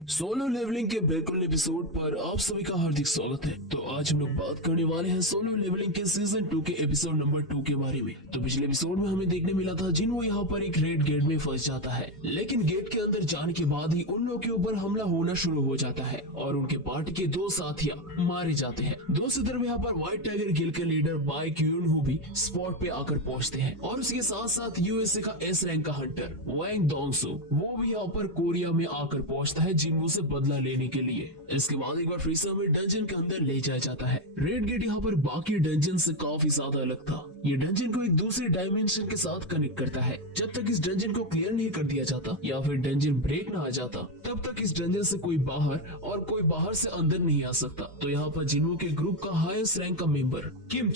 Solo levelling के बिल्कुल episode पर आप सभी का हार्दिक स्वागत है। तो आज हम लोग बात करने वाले हैं सोलो लेवलिंग के सीजन 2 के एपिसोड नंबर 2 के बारे में। तो पिछले एपिसोड में हमें देखने मिला था जिन वो यहाँ पर एक रेड गेट में फंस जाता है, लेकिन गेट के अंदर जाने के बाद ही उन लोगों के ऊपर हमला होना शुरू हो जाता है और उनके पार्टी के दो साथियां मारे जाते हैं। दूसरी तरफ यहाँ पर व्हाइट टाइगर गिल के लीडर बाई क्यून भी स्पॉट पे आकर पहुँचते हैं और उसके साथ साथ यूएसए का एस रैंक का हंटर वैंग डोंगसू वो भी यहाँ पर कोरिया में आकर पहुँचता है जिन्हों से बदला लेने के लिए। इसके बाद एक बार फिर से हमें डंजन के अंदर ले जाया जाता है। रेड गेट यहाँ पर बाकी डंजन से काफी ज्यादा अलग था। ये डंजन को एक दूसरे डायमेंशन के साथ कनेक्ट करता है। जब तक इस डंजन को क्लियर नहीं कर दिया जाता या फिर डंजन ब्रेक ना आ जाता तब तक इस डंजन से कोई बाहर और कोई बाहर से अंदर नहीं आ सकता। तो यहाँ पर जिन्हों के ग्रुप का हाईएस्ट रैंक का मेंबर किम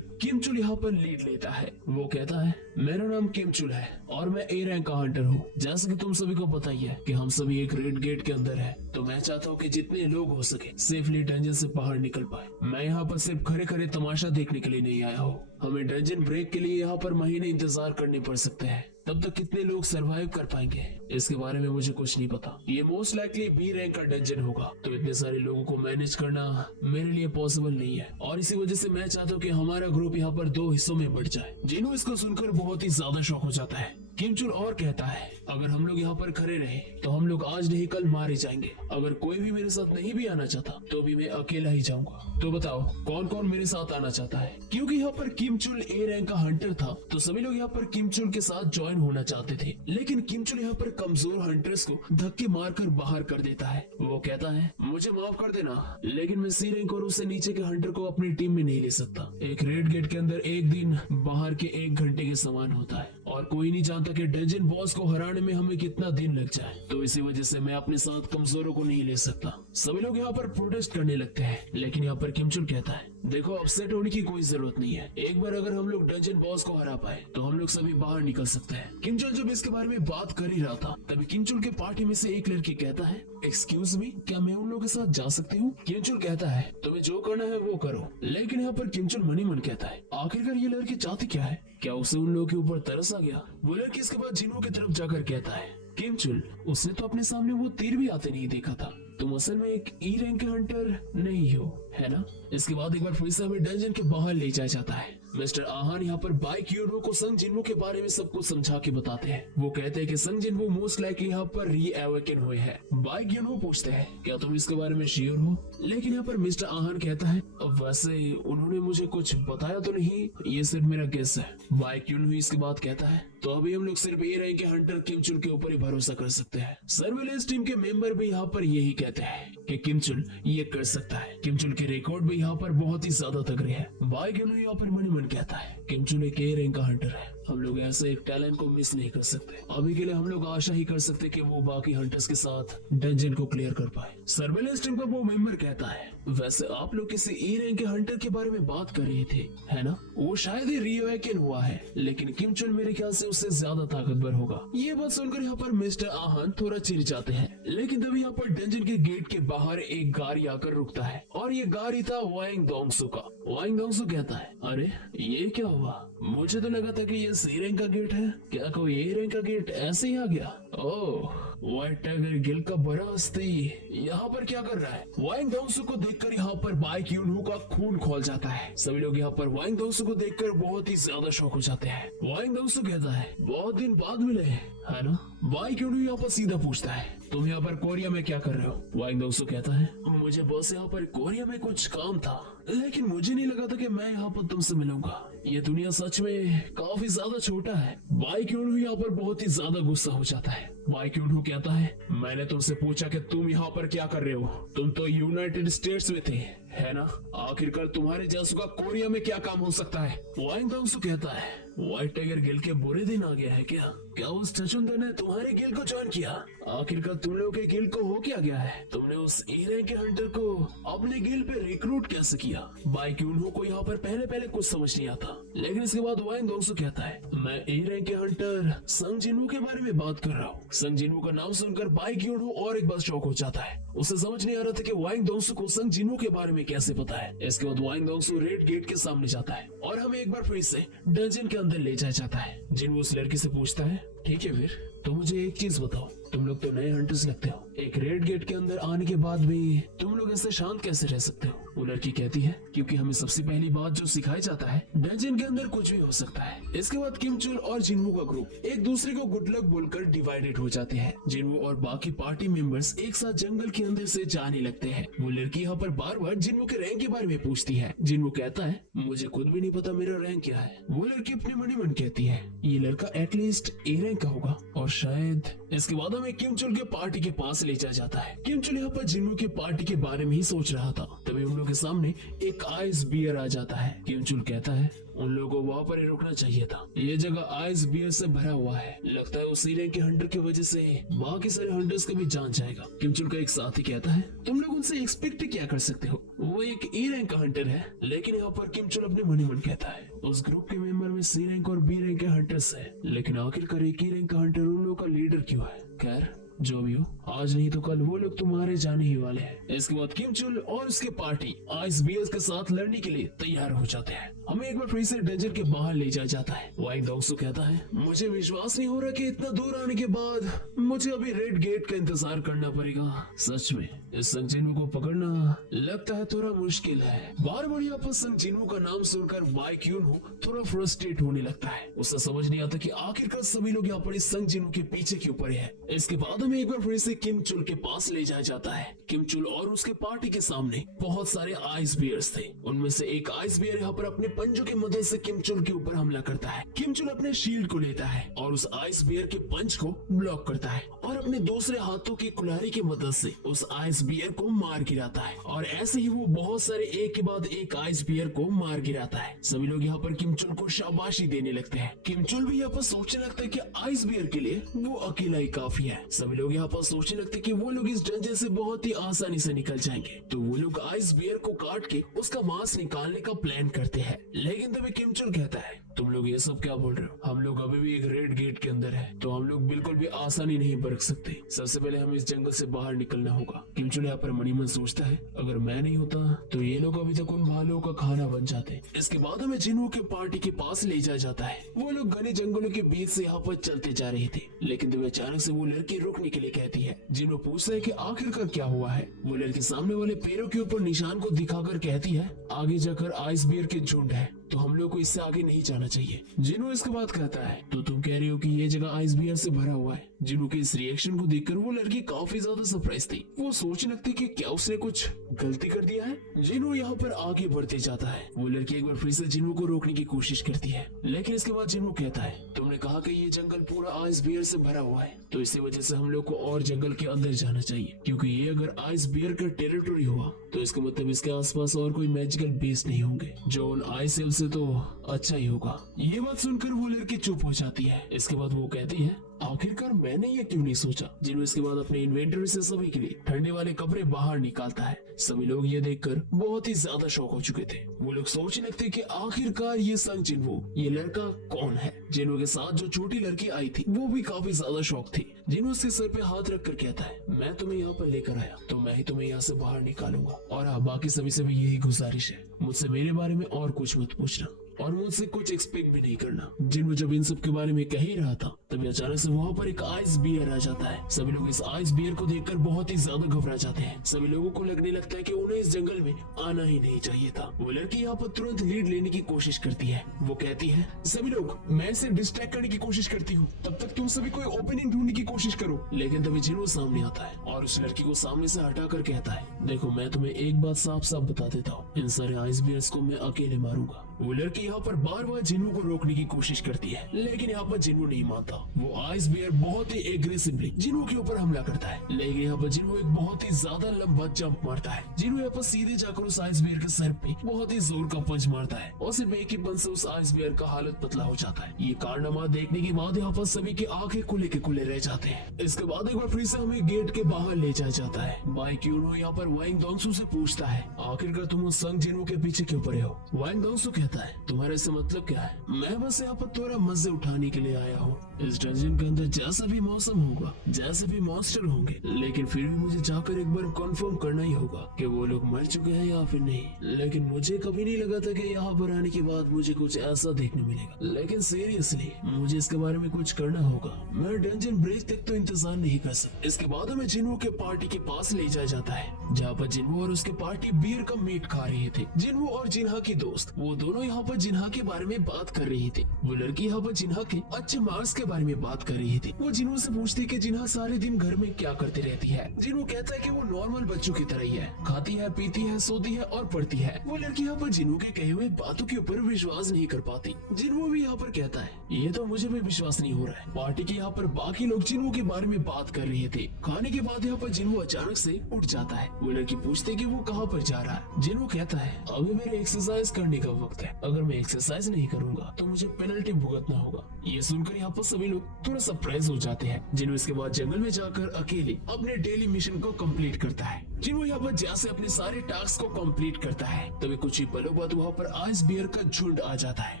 चुल यहाँ पर लीड लेता है। वो कहता है मेरा नाम किम चुल है और मैं ए रैंक का हंटर हूँ। जैसे कि तुम सभी को पता ही है कि हम सभी एक रेड गेट के अंदर है, तो मैं चाहता हूँ कि जितने लोग हो सके सेफली डंजन से बाहर निकल पाए। मैं यहाँ पर सिर्फ खड़े खड़े तमाशा देखने के लिए नहीं आया हूँ। हमें डंजन ब्रेक के लिए यहाँ पर महीने इंतजार करने पड़ सकते हैं। तब तक कितने लोग सरवाइव कर पाएंगे इसके बारे में मुझे कुछ नहीं पता। ये मोस्ट लाइकली बी रैंक का डंजन होगा, तो इतने सारे लोगों को मैनेज करना मेरे लिए पॉसिबल नहीं है और इसी वजह से मैं चाहता हूँ कि हमारा ग्रुप यहाँ पर दो हिस्सों में बढ़ जाए। जिन्हों इसको सुनकर बहुत ही ज्यादा शौक हो जाता है। किम चुल और कहता है अगर हम लोग यहाँ पर खड़े रहे तो हम लोग आज नहीं कल मारे जाएंगे। अगर कोई भी मेरे साथ नहीं भी आना चाहता तो भी मैं अकेला ही जाऊंगा। तो बताओ कौन कौन मेरे साथ आना चाहता है? क्योंकि यहाँ पर किम चुल ए रैंक का हंटर था तो सभी लोग यहाँ पर किम चुल के साथ ज्वाइन होना चाहते थे, लेकिन किम चुल यहाँ पर कमजोर हंटर्स को धक्के मारकर बाहर कर देता है। वो कहता है मुझे माफ कर देना, लेकिन मैं सी रैंक और उससे नीचे के हंटर को अपनी टीम में नहीं ले सकता। एक रेड गेट के अंदर एक दिन बाहर के 1 घंटे के समान होता है और कोई नहीं जानता कि डंजन बॉस को हराने में हमें कितना दिन लग जाए। तो इसी वजह से मैं अपने साथ कमजोरों को नहीं ले सकता। सभी लोग यहाँ पर प्रोटेस्ट करने लगते हैं, लेकिन यहाँ पर किम चुल कहता है देखो अपसेट होने की कोई जरूरत नहीं है। एक बार अगर हम लोग डंजन बॉस को हरा पाए तो हम लोग सभी बाहर निकल सकते हैं। किम चुल जब इसके बारे में बात कर ही रहा था तभी किम चुल के पार्टी में से एक लड़की कहता है एक्सक्यूज मी, क्या मैं उन लोगों के साथ जा सकती हूँ? किम चुल कहता है तुम्हें जो करना है वो करो, लेकिन यहाँ पर किम चुल मनी मन कहता है आखिरकार ये लड़की चाहती क्या है? क्या उसे उन लोगों के ऊपर तरस आ गया? वो लड़की इसके बाद जिन्हों की तरफ जाकर कहता है किम चुल उसने तो अपने सामने वो तीर भी आते नहीं देखा था। तुम असल में एक ई रैंक के हंटर नहीं हो, है ना? इसके बाद एक बार फिर से हमें डंजन के बाहर ले जाया जाता है। मिस्टर आहान यहाँ पर बाई क्यूरो को संग जिन्हो के बारे में सब कुछ समझा के बताते हैं। वो कहते हैं कि संग जिन्हो मोस्ट लाइकली यहाँ पर री एवेकन हुए हैं। बाई क्यूरो पूछते हैं क्या तुम इसके बारे में श्योर हो? लेकिन यहाँ पर मिस्टर आहान कहता है वैसे उन्होंने मुझे कुछ बताया तो नहीं, ये सिर्फ मेरा गेस है। बाई क्यूरो इसके बाद कहता है तो अभी हम लोग सिर्फ ए रैंक के हंटर किम चुल के ऊपर ही भरोसा कर सकते हैं। सर्विलेंस टीम के मेंबर भी यहाँ पर यही कहते हैं कि किम चुल ये कर सकता है। किम चुल के रिकॉर्ड भी यहाँ पर बहुत ही ज्यादा तगड़े हैं। बाई क्यूरो यहाँ पर मनी मन कहता है किम चुल एक ए रैंक का हंटर है, हम लोग ऐसे एक टैलेंट को मिस नहीं कर सकते। अभी के लिए हम लोग आशा ही कर सकते कि वो बाकी हंटर्स के साथ डंजन को क्लियर कर पाए। सर्वेलेंस टीम का वो मेंबर कहता है वैसे आप लोग किसी ई रैंक के हंटर के बारे में बात कर रहे थे, है ना? वो शायद ही रीअवेकन हुआ है, लेकिन किम चुल मेरे ख्याल से उससे ज्यादा ताकतवर होगा। ये बात सुनकर यहाँ पर मिस्टर आहान थोड़ा चिढ़ जाते हैं, लेकिन तभी यहाँ पर डंजन के गेट के बाहर एक गाड़ी आकर रुकता है और ये गाड़ी था वैंग डोंगसू का। वैंग डोंगसू कहता है अरे ये क्या हुआ? मुझे तो लगा था कि ये सी रैंक का गेट है, क्या कोई ए रैंक का गेट ऐसे ही आ गया? ओह व्हाइट टाइगर गिल का बड़ा हस्ती यहाँ पर क्या कर रहा है? वैंग डोंगसू को देखकर यहाँ पर बाई क्यूनहू का खून खोल जाता है। सभी लोग यहाँ पर वैंग डोंगसू को देखकर बहुत ही ज्यादा शौक हो जाते हैं। वैंग डोंगसू कहता है बहुत दिन बाद मिले, है ना? बाई क्यूनहू यहाँ पर सीधा पूछता है तुम यहाँ पर कोरिया में क्या कर रहे हो? वैंग डोंगसू कहता है मुझे बस यहाँ पर कोरिया में कुछ काम था, लेकिन मुझे नहीं लगा था कि मैं यहाँ पर तुमसे मिलूंगा। ये दुनिया सच में काफी ज्यादा छोटा है। बाई क्यूनहू यहाँ पर बहुत ही ज्यादा गुस्सा हो जाता है। बाई क्यूनहू कहता है मैंने तुमसे पूछा कि तुम यहाँ पर क्या कर रहे हो? तुम तो यूनाइटेड स्टेट्स में थे, है ना? आखिरकार तुम्हारे जैसों का कोरिया में क्या काम हो सकता है? वैंग डोंगसू कहता है व्हाइट टाइगर गिल के बुरे दिन आ गया है क्या? क्या उस चचुंदर ने तुम्हारे गिल को ज्वाइन किया? आखिरकार तुम लोगों के गिल को हो क्या गया है? तुमने उस ए रैंक के हंटर को अपने गिल पे रिक्रूट कैसे किया? बाई क्यूनहू को यहाँ पर पहले कुछ समझ नहीं आता, लेकिन इसके बाद वैंग डोंगसू कहता है मैं ए रैंक के हंटर संग जिन्हो के बारे में बात कर रहा हूँ। संग जिन्हो का नाम सुनकर बाई क्यूनहू और एक बार शॉक हो जाता है। उसे समझ नहीं आ रहा था कि वैंग डोंगसू को संग जिन्हो के बारे में कैसे पता है। इसके बाद वैंग डोंगसू रेड गेट के सामने जाता है और हमें एक बार फिर से डंजन के अंदर ले जाया जाता है। जिन्हो उस लड़की से पूछता है ठीक है फिर तो मुझे एक चीज बताओ, तुम लोग तो नए हंटर्स लगते हो, एक रेड गेट के अंदर आने के बाद भी तुम लोग ऐसे शांत कैसे रह सकते हो? वो लड़की कहती है क्योंकि हमें सबसे पहली बात जो सिखाया जाता है, डंजन के अंदर कुछ भी हो सकता है। इसके बाद किम चुल और जिनवू का ग्रुप एक दूसरे को गुड लक बोलकर डिवाइडेड हो जाते हैं। जिनवू और बाकी पार्टी मेंबर्स एक साथ जंगल के अंदर से जाने लगते हैं। वो लड़की यहाँ पर बार बार जिनवू के रैंक के बारे में पूछती है। जिनवू कहता है मुझे खुद भी नहीं पता मेरा रैंक क्या है। वो लड़की अपने मन ही मन कहती है ये लड़का एटलीस्ट ए रैंक का होगा और शायद। इसके बाद हमें किम चुल के पार्टी के पास ले जाया जाता है। किम चुल यहाँ पर जिनवू की पार्टी के बारे में ही सोच रहा था, तभी उन लोगों के सामने एक आइस बियर आ जाता है। किम चुल कहता है उन लोगों को वहाँ पर ही रुकना चाहिए था, ये जगह आइस बियर से भरा हुआ है, लगता है उसी रैंक के हंटर की वजह से बाकी सारे हंटर्स का भी जान जाएगा। किम चुल का एक साथी कहता है तुम लोग उनसे एक्सपेक्ट क्या कर सकते हो, वो एक ए रैंक का हंटर है। लेकिन यहाँ पर किम चुल अपने मन ही मन कहता है उस ग्रुप के मेंबर में सी रैंक और बी रैंक के हंटर्स है, लेकिन आखिरकार एक ही रैंक का हंटर उन लोगों का लीडर क्यों है? खैर जो भी हो, आज नहीं तो कल वो लोग तुम्हारे जाने ही वाले हैं। इसके बाद किम चुल और उसके पार्टी आइस बियर्स के साथ लड़ने के लिए तैयार हो जाते हैं। हमें एक बार फिर से डंजन के बाहर ले जाया जाता है। वाइट डॉग्सो कहता है मुझे विश्वास नहीं हो रहा कि इतना दूर आने के बाद मुझे अभी रेड गेट का इंतजार करना पड़ेगा। सच में इस संजीनू को पकड़ना लगता है थोड़ा मुश्किल है। बार बार यहाँ पर संजीनू का नाम सुनकर बाई क्यून हो थोड़ा फ्रस्ट्रेट होने लगता है। उसे समझ नहीं आता कि आखिरकार सभी लोग यहाँ पर इस संजीनू के पीछे क्यों पड़े हैं। इसके बाद हमें एक बार फिर से किम चुल के पास ले जाया जाता है। किम चुल और उसके पार्टी के सामने बहुत सारे आइस बियर्स थे। उनमें से एक आइस बियर यहाँ पर अपने पंजों की मदद से किम चुल के ऊपर हमला करता है। किम चुल अपने शील्ड को लेता है और उस आइस बियर के पंच को ब्लॉक करता है और अपने दूसरे हाथों की कुल्हाड़ी की मदद से उस आइस बियर को मार गिराता है। और ऐसे ही वो बहुत सारे एक के बाद एक आइस बियर को मार गिराता है। सभी लोग यहाँ पर किम चुल को शाबाशी देने लगते हैं। किम चुल भी यहाँ पर सोचने लगता है कि आइस बियर के लिए वो अकेला ही काफी है। सभी लोग यहाँ पर सोचने लगते हैं कि वो लोग इस डंजन से बहुत ही आसानी से निकल जाएंगे। तो वो लोग आइस बियर को काट के उसका मांस निकालने का प्लान करते हैं। लेकिन तभी किम चुल कहता है तुम लोग ये सब क्या बोल रहे हो, हम लोग अभी भी एक रेड गेट के अंदर है, तो हम लोग बिल्कुल भी आसानी नहीं बरत सकते। सबसे पहले हमें इस जंगल से बाहर निकलना होगा। किम चुल यहाँ पर मनी मन सोचता है अगर मैं नहीं होता तो ये लोग अभी तक उन भालुओं का खाना बन जाते। इसके बाद हमें जिनवू के पार्टी के पास ले जाया जाता है। वो लोग घने जंगलों के बीच से यहाँ पर चलते जा रहे थे, लेकिन तभी अचानक से वो लड़की रुकने के लिए कहती है। जिनवू पूछता है कि आखिरकार क्या हुआ है। वो लड़की सामने वाले पेड़ों के ऊपर निशान को दिखाकर कहती है आगे जाकर आइस बियर के झुंड है, तो हम लोग को इससे आगे नहीं जाना चाहिए। जिनू इसके बाद कहता है तो तुम कह रही हो कि ये जगह आइस बियर से भरा हुआ है। जिनू के इस रिएक्शन को देखकर वो लड़की काफी ज्यादा सरप्राइज थी। वो सोचने लगती कि क्या उसने कुछ गलती कर दिया है। जिनू यहाँ पर आगे बढ़ते जाता है। वो लड़की एक बार फिर से जिनू को रोकने की कोशिश करती है, लेकिन इसके बाद जिनू कहता है तुमने कहा कि ये जंगल पूरा आइस बियर से भरा हुआ है, तो इसी वजह से हम लोग को और जंगल के अंदर जाना चाहिए, क्योंकि ये अगर आइस बियर का टेरिटोरी हुआ तो इसका मतलब इसके आसपास और कोई मैजिकल बेस नहीं होंगे, जो उन आइस सेल से तो अच्छा ही होगा। ये बात सुनकर वो लड़की चुप हो जाती है। इसके बाद वो कहती है आखिरकार मैंने ये क्यों नहीं सोचा। जिन्हों इसके बाद अपने इन्वेंटरी से सभी के लिए ठंडे वाले कपड़े बाहर निकालता है। सभी लोग ये देखकर बहुत ही ज्यादा शौक हो चुके थे। वो लोग सोचने लगते कि आखिरकार ये संग जिन्वू, ये लड़का कौन है। जिन्वू के साथ जो छोटी लड़की आई थी वो भी काफी ज्यादा शौक थी। जिन्वू उसके सर पे हाथ रखकर कहता है मैं तुम्हें यहाँ पर लेकर आया तो मैं ही तुम्हें यहाँ से बाहर निकालूंगा, और हाँ बाकी सभी से भी यही गुजारिश है, मुझसे मेरे बारे में और कुछ मत पूछना और मुझसे कुछ एक्सपेक्ट भी नहीं करना। जिन्वू जब इन सब के बारे में कह ही रहा था तभी अचानक से वहाँ पर एक आइस बियर आ जाता है। सभी लोग इस आइस बियर को देखकर बहुत ही ज्यादा घबरा जाते हैं। सभी लोगों को लगने लगता है कि उन्हें इस जंगल में आना ही नहीं चाहिए था। वो लड़की यहाँ पर तुरंत लीड लेने की कोशिश करती है। वो कहती है सभी लोग मैं इसे डिस्ट्रैक्ट करने की कोशिश करती हूँ, तब तक तुम सभी कोई ओपनिंग ढूंढने की कोशिश करो। लेकिन तभी जिन्वू सामने आता है और उस लड़की को सामने से हटाकर कहता है देखो मैं तुम्हें एक बात साफ साफ बता देता हूँ, इन सारे आइस बियर्स को मैं अकेले मारूंगा। वो लड़की यहाँ पर बार बार जिन्वू को रोकने की कोशिश करती है, लेकिन यहाँ पर जिन्वू नहीं मानता। वो आइस बियर बहुत ही एग्रेसिवली जिन्वू के ऊपर हमला करता है, लेकिन यहाँ पर जिन्वू एक बहुत ही ज्यादा लंबा जंप मारता है। जिन्वू यहाँ पर सीधे जाकर उस आइस बियर के सर पे बहुत ही जोर का पंच मारता है और सिर्फ एक ही पंच से उस आइस बियर का हालत पतला हो जाता है। ये कारनामा देखने के बाद यहाँ पर सभी की आंखें खुले के खुले रह जाते हैं। इसके बाद एक बार फिर से हमें गेट के बाहर ले जाया जाता है। बाई क्यूनो यहाँ पर वाइंग डोंगसू से पूछता है आखिरकार तुम उस संग जिन्वू के पीछे क्यों पड़े हो। वाइंग डोंगसू कहता है तुम तुम्हारे से मतलब क्या है? मैं बस यहाँ पर थोड़ा मजे उठाने के लिए आया हूँ। इस डंजन के अंदर जैसा भी मौसम होगा, जैसे भी मॉन्स्टर होंगे, लेकिन फिर भी मुझे जाकर एक बार कंफर्म करना ही होगा कि वो लोग मर चुके हैं या फिर नहीं। लेकिन मुझे कभी नहीं लगा था कि यहाँ पर आने के बाद मुझे कुछ ऐसा देखने मिलेगा। लेकिन सीरियसली मुझे इसके बारे में कुछ करना होगा। मैं डंजन ब्रेक तक तो इंतजार नहीं कर सकता। इसके बाद हमें जिन्हो के पार्टी के पास ले जाया जाता है, जहाँ पर जिन्हो और उसके पार्टी बियर का मीट खा रहे थे। जिन्हो और जिन्हा की दोस्त वो दोनों यहाँ पर जिन्हा के बारे में बात कर रही थी। वो लड़की यहाँ पर जिन्हा के अच्छे मार्क्स के बारे में बात कर रही थी। वो जिन्हो से पूछती कि जिन्हा सारे दिन घर में क्या करती रहती है। जिन्हो कहता है कि वो नॉर्मल बच्चों की तरह ही है, खाती है, पीती है, सोती है और पढ़ती है। वो लड़की यहाँ पर जिन्हो के कहे हुए बातों के ऊपर विश्वास नहीं कर पाती। जिन्हो भी यहाँ पर कहता है ये तो मुझे भी विश्वास नहीं हो रहा है। पार्टी के यहाँ पर बाकी लोग जिन्हो के बारे में बात कर रहे थे। खाने के बाद यहाँ पर जिन्हो अचानक से उठ जाता है। वो लड़की पूछती कि वो कहाँ पर जा रहा है। जिन्हो कहता है अभी मेरे एक्सरसाइज करने का वक्त है, अगर मैं एक्सरसाइज नहीं करूंगा तो मुझे पेनल्टी भुगतना होगा। ये सुनकर यहाँ पर सभी लोग थोड़ा सरप्राइज हो जाते हैं। जिन्हो इसके बाद जंगल में जाकर अकेले अपने डेली मिशन को कंप्लीट करता है। जिन्हो यहाँ पर जैसे अपने सारे टास्क को कंप्लीट करता है, तभी कुछ ही पलों बाद वहाँ पर आइस बियर का झुंड आ जाता है।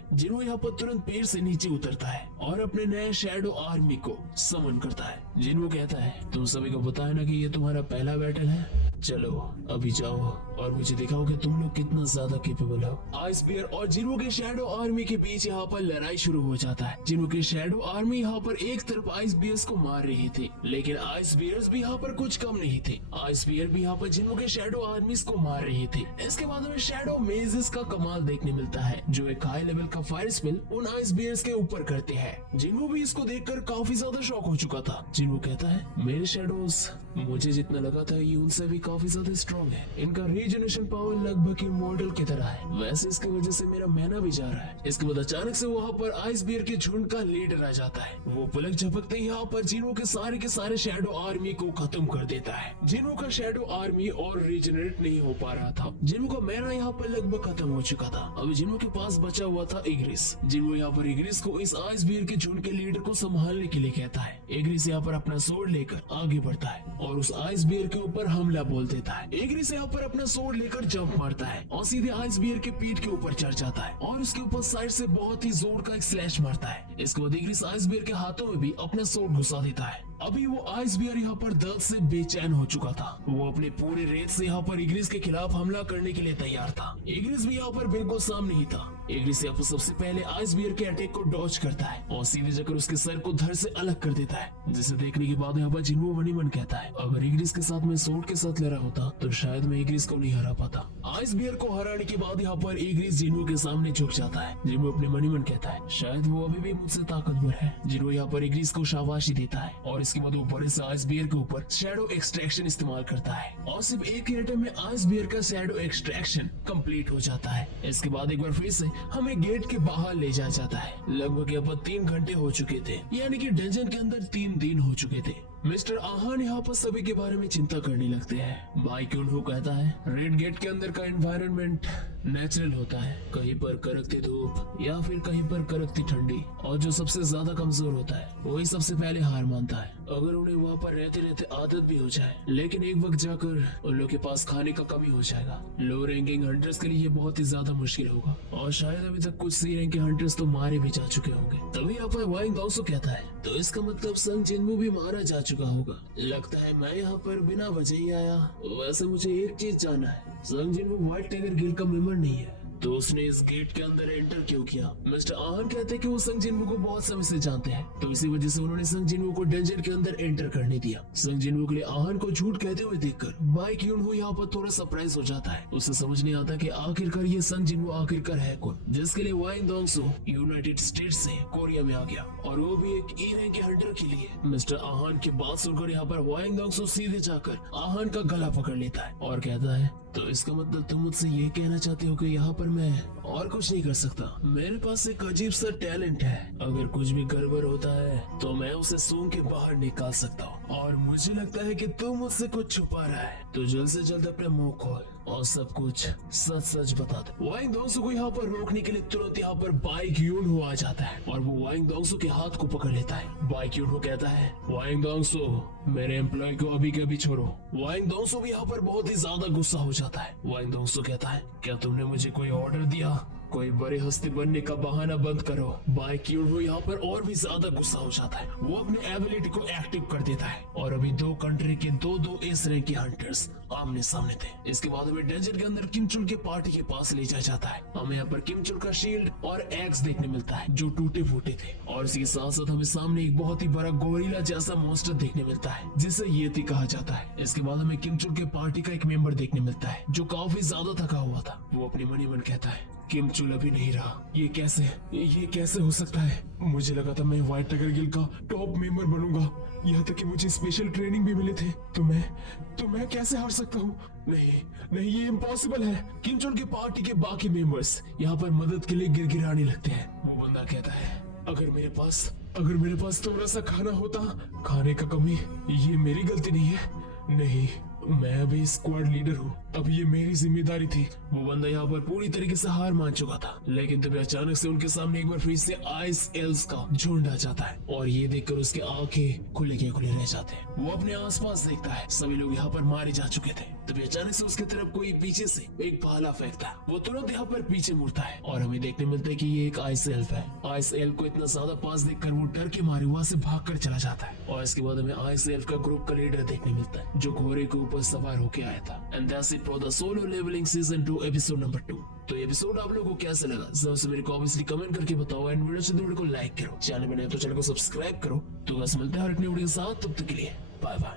जिन्हो यहाँ पर तुरंत पेड़ से नीचे उतरता है और अपने नए शैडो आर्मी को समन करता है। जिन्हो कहता है तुम सभी को पता है ना कि ये तुम्हारा पहला बैटल है, चलो अभी जाओ और मुझे दिखाओ कि तुम लोग कितना ज्यादा कैपेबल हो। आइस बियर और जिन्हो के शैडो आर्मी के बीच यहाँ पर लड़ाई शुरू हो जाता है। जिन्हो के शैडो आर्मी यहाँ पर एक तरफ आइस बियर्स को मार रही थी, लेकिन आइस बियर्स भी यहाँ पर कुछ कम नहीं थे। आइस बियर भी यहाँ पर जिन्हो के शैडो आर्मीज को मार रही थी। इसके बाद हमें शैडो मेजेस का कमाल देखने मिलता है, जो एक हाई लेवल का फायर स्पेल उन आइस बियर्स के ऊपर करते हैं। जिन्हो भी इसको देखकर काफी ज्यादा शॉक हो चुका था। जिन्हो कहता है मेरे शैडोज मुझे जितना लगा था ये उनसे भी काफी ज्यादा स्ट्रॉन्ग है। इनका रीजनरेशन पावर लगभग इमॉर्टल की तरह है, वैसे इसकी वजह से मेरा मैना भी जा रहा है। इसके बाद अचानक से वहाँ पर आइस बियर के झुंड का लीडर आ जाता है। वो पलक झपकते ही यहाँ पर जिन्हो के सारे शैडो आर्मी को खत्म कर देता है। जिन्हो का शैडो आर्मी और रीजनरेट नहीं हो पा रहा था। जिन्हो का मैना यहाँ पर लगभग खत्म हो चुका था। अभी जिन्हो के पास बचा हुआ था इग्रिस। जिन्हो यहाँ पर इग्रिस को इस आइस बियर के झुंड के लीडर को संभालने के लिए कहता है। इग्रिस यहाँ पर अपना सोर्ड लेकर आगे बढ़ता है और उस आइस बियर के ऊपर हमला बोल देता है। इग्रिस यहाँ पर अपना सोर्ड लेकर जंप मारता है और सीधे आइस बियर के पीठ के ऊपर चढ़ जाता है और उसके ऊपर साइड से बहुत ही जोर का एक स्लैश मारता है। इसके बाद इग्रिस आइस बियर के हाथों में भी अपना सोर्ड घुसा देता है। अभी वो आइस बियर यहाँ पर दर्द से बेचैन हो चुका था। वो अपने पूरे रेत से यहाँ पर इग्रिस के खिलाफ हमला करने के लिए तैयार था। इग्रिस भी यहाँ पर बिल्कुल सामने ही था। इग्रिस यहाँ पर सबसे पहले आइस बियर के अटैक को डॉज करता है और सीधे जाकर उसके सर को धड़ से अलग कर देता है, जिसे देखने के बाद यहाँ पर जिन्हो मनी मन कहता है अगर इग्रिस के साथ मैं सोर्ड के साथ लड़ा होता तो शायद मैं इग्रिस को नहीं हरा पाता। आइस बियर को हराने के बाद यहाँ पर इग्रिस जिन्हो के सामने झुक जाता है। जिन्हो अपने मनी मन कहता है शायद वो अभी भी मुझसे ताकतवर है। जिन्हो यहाँ पर इग्रिस को शाबाशी देता है और इसके बाद वो बड़े से आइस बियर के ऊपर शैडो एक्सट्रैक्शन इस्तेमाल करता है और सिर्फ एक ही अटैम्प्ट में आइस बियर का शैडो एक्सट्रैक्शन कंप्लीट हो जाता है। इसके बाद एक बार फिर से हमें गेट के बाहर ले जाया जाता है। लगभग यहाँ पर 3 घंटे हो चुके थे, यानी कि डंजन के अंदर 3 दिन हो चुके थे। मिस्टर आहान यहाँ पर सभी के बारे में चिंता करने लगते हैं। भाई क्यों कहता है रेड गेट के अंदर का एनवायरनमेंट नेचुरल होता है, कहीं पर कड़कती धूप या फिर कहीं पर कड़कती ठंडी, और जो सबसे ज्यादा कमजोर होता है वही सबसे पहले हार मानता है। अगर उन्हें वहाँ पर रहते रहते आदत भी हो जाए, लेकिन एक वक्त जाकर उन लोग के पास खाने का कमी हो जाएगा। लो रैंकिंग हंटर्स के लिए ये बहुत ही ज्यादा मुश्किल होगा और शायद अभी तक कुछ सी रैंक के हंटर्स तो मारे भी जा चुके होंगे। तभी यहाँ पर वाइंग गाउसो कहता है तो इसका मतलब संग जिन्हो भी मारा जा चुका होगा। लगता है मैं यहाँ पर बिना वजह ही आया। वैसे मुझे एक चीज जानना है, संग जिन्हो व्हाइट टाइगर गिल्ड का मेंबर नहीं है तो उसने इस गेट के अंदर एंटर क्यों किया? मिस्टर आहान कहते हैं कि वो संग जिन्हो को बहुत समय से जानते हैं, तो इसी वजह से उन्होंने संग जिन्हो को डंजन के अंदर एंटर करने दिया। संग जिन्हो के लिए आहान को झूठ कहते हुए देखकर बाई क्यूनहो यहाँ पर थोड़ा सरप्राइज हो जाता है। उसे समझ नहीं आता कि आखिरकार ये संग जिन्हो आखिरकार है कौन, जिसके लिए वाइंग दोंगसो यूनाइटेड स्टेट से कोरिया में आ गया और वो भी एक ई रैंक के हंटर के लिए। मिस्टर आहान की बात सुनकर यहाँ पर वाइंग दोंगसो सीधे जाकर आहान का गला पकड़ लेता है और कहता है तो इसका मतलब तुम मुझसे ये कहना चाहते हो कि यहाँ पर मैं और कुछ नहीं कर सकता? मेरे पास एक अजीब सा टैलेंट है, अगर कुछ भी गड़बड़ होता है तो मैं उसे सूंघ के बाहर निकाल सकता हूँ और मुझे लगता है कि तू मुझसे कुछ छुपा रहा है, तो जल्द से जल्द अपना मुंह खोल और सब कुछ सच सच बता दे। वाइंग दोंगसो को यहाँ पर रोकने के लिए तुरंत यहाँ पर बाई क्यूनहो आ जाता है और वो वाइंग दोंगसो के हाथ को पकड़ लेता है। बाई क्यूनहो कहता है वाइंग दोंगसो मेरे एम्प्लॉय को अभी के अभी छोड़ो। वाइंग दोंगसो भी यहाँ पर बहुत ही ज्यादा गुस्सा हो जाता है। वाइंग दोंगसो कहता है क्या तुमने मुझे कोई ऑर्डर दिया? कोई बड़े हस्ती बनने का बहाना बंद करो। बाय क्यूड वो यहाँ पर और भी ज्यादा गुस्सा हो जाता है। वो अपने एबिलिटी को एक्टिव कर देता है और अभी दो कंट्री के दो एस रैंक के हंटर्स आमने सामने थे। इसके बाद हमें डेजर्ट के अंदर किम चुल के पार्टी के पास ले जाया जाता है। हमें यहाँ पर किम चुल का शील्ड और एक्स देखने मिलता है जो टूटे फूटे थे, और इसके साथ साथ हमें सामने एक बहुत ही बड़ा गोरिल्ला जैसा मॉन्स्टर देखने मिलता है जिसे येती कहा जाता है। इसके बाद हमें किम चुल के पार्टी का एक मेंबर देखने मिलता है जो काफी ज्यादा थका हुआ था। वो अपने मन ही मन कहता है किम चुल अभी नहीं रहा, ये कैसे हो सकता है? मुझे लगा था मैं व्हाइट टाइगर गिल्ड का टॉप मेंबर बनूंगा, यहाँ तक कि मुझे स्पेशल ट्रेनिंग भी मिले थे, तो मैं कैसे हार सकता हूँ? नहीं ये इम्पॉसिबल है। किम चुल के पार्टी के बाकी मेंबर्स यहाँ पर मदद के लिए गिड़गिड़ाने लगते हैं। वो बंदा कहता है अगर मेरे पास थोड़ा सा खाना होता। खाने का कमी ये मेरी गलती नहीं है। नहीं, मैं अभी स्क्वाड लीडर हूँ, अब ये मेरी जिम्मेदारी थी। वो बंदा यहाँ पर पूरी तरीके से हार मान चुका था, लेकिन तभी अचानक से उनके सामने एक बार फिर से आइस एल्व्स का झुंड आ जाता है और ये देखकर उसके आंखें खुले के खुले रह जाते हैं। वो अपने आसपास देखता है, सभी लोग यहाँ पर मारे जा चुके थे। तभी अचानक से उसके तरफ कोई पीछे से एक भाला फेंकता है। वो तुरंत यहाँ पर पीछे मुड़ता है और हमें देखने मिलता है कि ये एक आइस एल्फ है। आइस एल्फ को इतना ज्यादा पास देखकर वो डर के मारे वहां से भागकर चला जाता है और इसके बाद हमें आइस एल्फ का ग्रुप का लीडर देखने मिलता है जो घोड़े के ऊपर सवार होके आया था। And that's it for the solo leveling season 2 episode number 2। तो ये एपिसोड आप लोगों को कैसा लगा जरूर से मेरे को ऑब्वियसली कमेंट करके बताओ एंड वीडियो को लाइक करो। चैनल में नए तो चैनल को सब्सक्राइब करो। तो बस मिलते हैं हर एक वीडियो के साथ, तब तक के लिए बाय बाय।